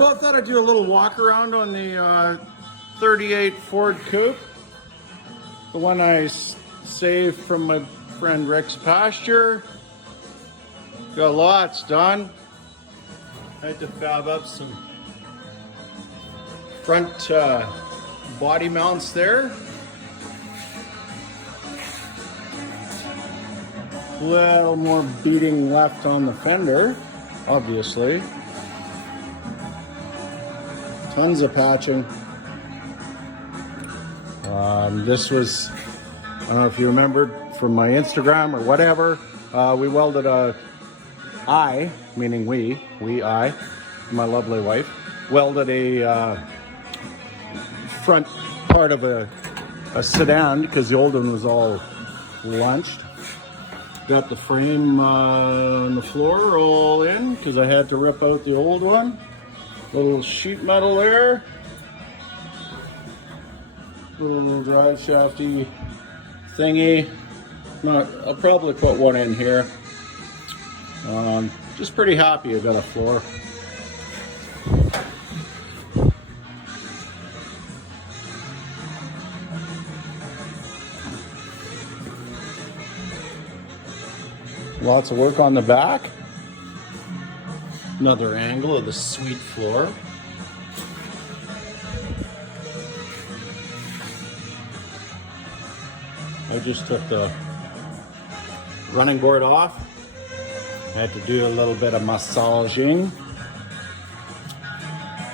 Well, I thought I'd do a little walk around on the 38 Ford Coupe. The one I saved from my friend Rick's pasture. Got lots done. I had to fab up some front body mounts there. A little more beading left on the fender, obviously. Tons of patching. This was, I don't know if you remembered from my Instagram or whatever, we welded meaning I, my lovely wife, welded a front part of a sedan because the old one was all lunched. Got the frame on the floor all in because I had to rip out the old one. Little sheet metal there. Little drive shafty thingy. I'll probably put one in here. Just pretty happy I got a floor. Lots of work on the back. Another angle of the sweet floor. I just took the running board off. I had to do a little bit of massaging.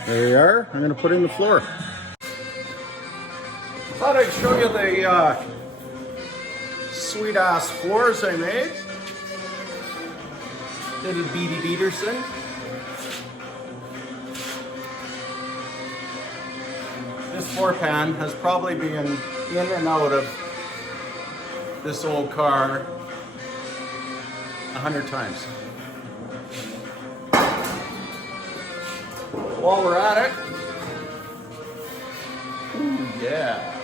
There you are. I'm going to put in the floor. Thought I'd show you the sweet ass floors I made. Little Beady Peterson. This floor pan has probably been in and out of this old car 100 times. While we're at it, ooh, yeah,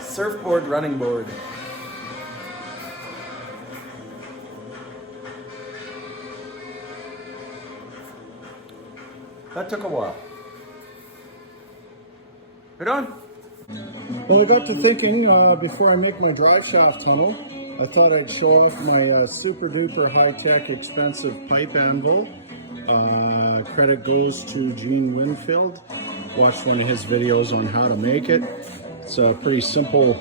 surfboard running board. That took a while. Right on. Well, I got to thinking before I make my drive shaft tunnel, I thought I'd show off my super duper high-tech expensive pipe anvil. Credit goes to Gene Winfield. Watched one of his videos on how to make it. It's a pretty simple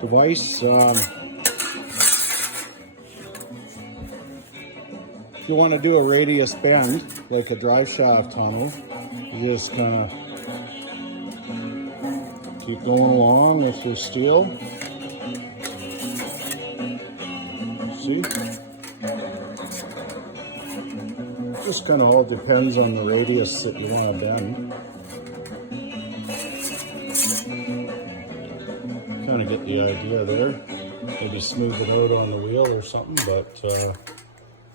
device. If you want to do a radius bend, like a drive shaft tunnel, you just kind of keep going along with your steel. See? Just kind of all depends on the radius that you want to bend. Kind of get the idea there. Maybe smooth it out on the wheel or something, but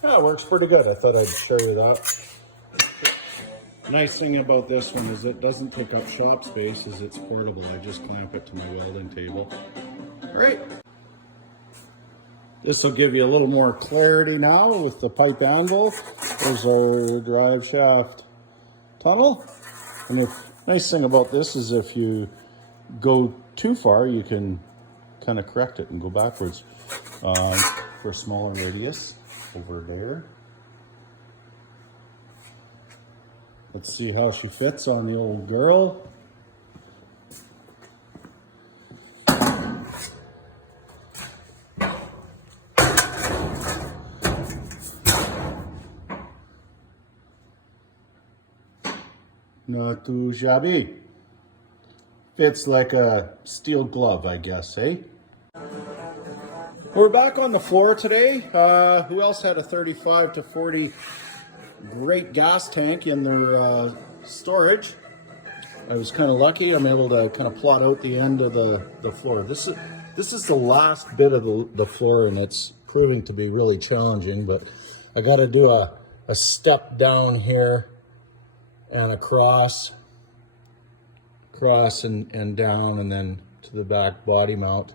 yeah, it works pretty good. I thought I'd show you that. Nice thing about this one is it doesn't take up shop space as it's portable. I just clamp it to my welding table. All right. This will give you a little more clarity now with the pipe anvil. There's our drive shaft tunnel. And the nice thing about this is if you go too far, you can kind of correct it and go backwards for a smaller radius over there. Let's see how she fits on the old girl. Not too shabby. Fits like a steel glove, I guess, eh? We're back on the floor today. Who else had a 35 to 40 great gas tank in their storage? I was kind of lucky. I'm able to kind of plot out the end of the floor. This is the last bit of the floor, and it's proving to be really challenging, but I got to do a step down here and across and down, and then to the back body mount.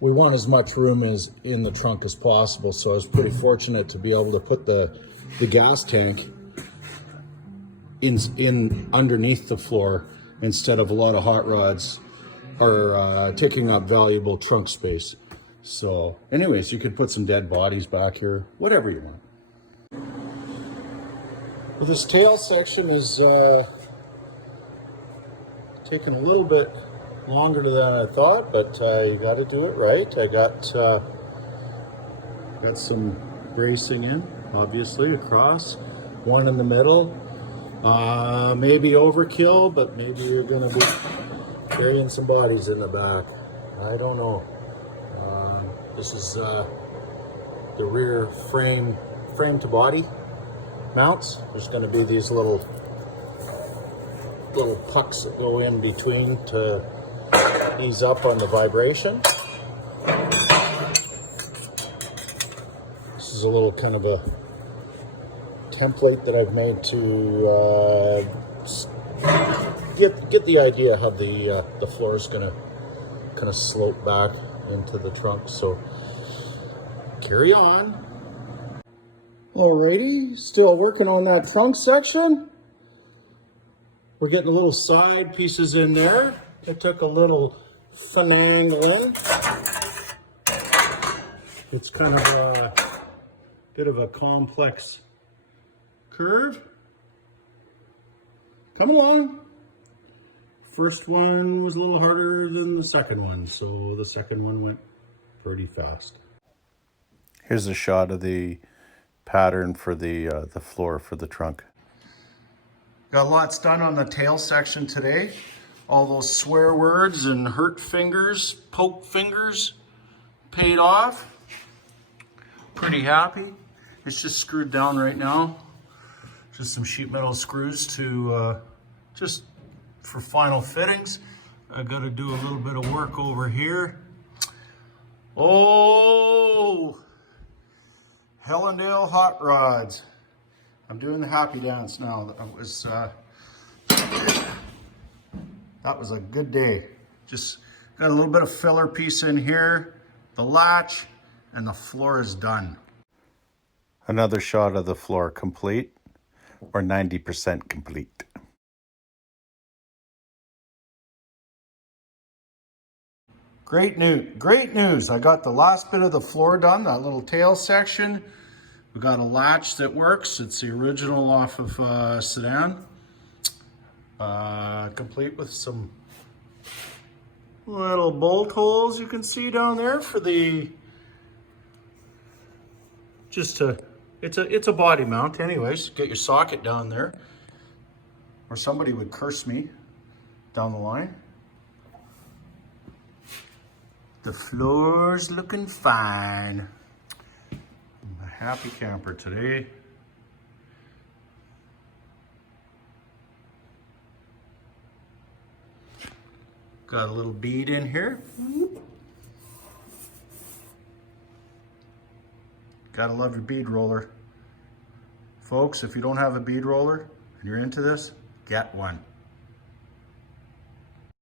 we want as much room as in the trunk as possible. So I was pretty fortunate to be able to put the gas tank in underneath the floor instead of a lot of hot rods are taking up valuable trunk space. So anyways, you could put some dead bodies back here, whatever you want. Well, this tail section is taking a little bit longer than I thought, but I got to do it right. I got some bracing in, obviously, across, one in the middle. Maybe overkill, but maybe you're going to be carrying some bodies in the back. I don't know. This is the rear frame to body mounts. There's going to be these little pucks that go in between to ease up on the vibration. This is a little kind of a template that I've made to get the idea how the floor is going to kind of slope back into the trunk. So carry on. Alrighty, still working on that trunk section. We're getting a little side pieces in there. I took a little finagling. It's kind of a bit of a complex curve. Come along. First one was a little harder than the second one, so the second one went pretty fast. Here's a shot of the pattern for the floor for the trunk. Got lots done on the tail section today. All those swear words and hurt fingers, poke fingers, paid off. Pretty happy. It's just screwed down right now. Just some sheet metal screws to just for final fittings. I got to do a little bit of work over here. Oh, Hellendale Hotrods. I'm doing the happy dance now. That was a good day. Just got a little bit of filler piece in here, the latch, and the floor is done. Another shot of the floor complete, or 90% complete. Great news. I got the last bit of the floor done, that little tail section. We got a latch that works. It's the original off of Sedan. Complete with some little bolt holes you can see down there for the, it's a body mount anyways. Get your socket down there, or somebody would curse me down the line. The floor's looking fine. I'm a happy camper today. Got a little bead in here. Gotta love your bead roller. Folks, if you don't have a bead roller and you're into this, get one.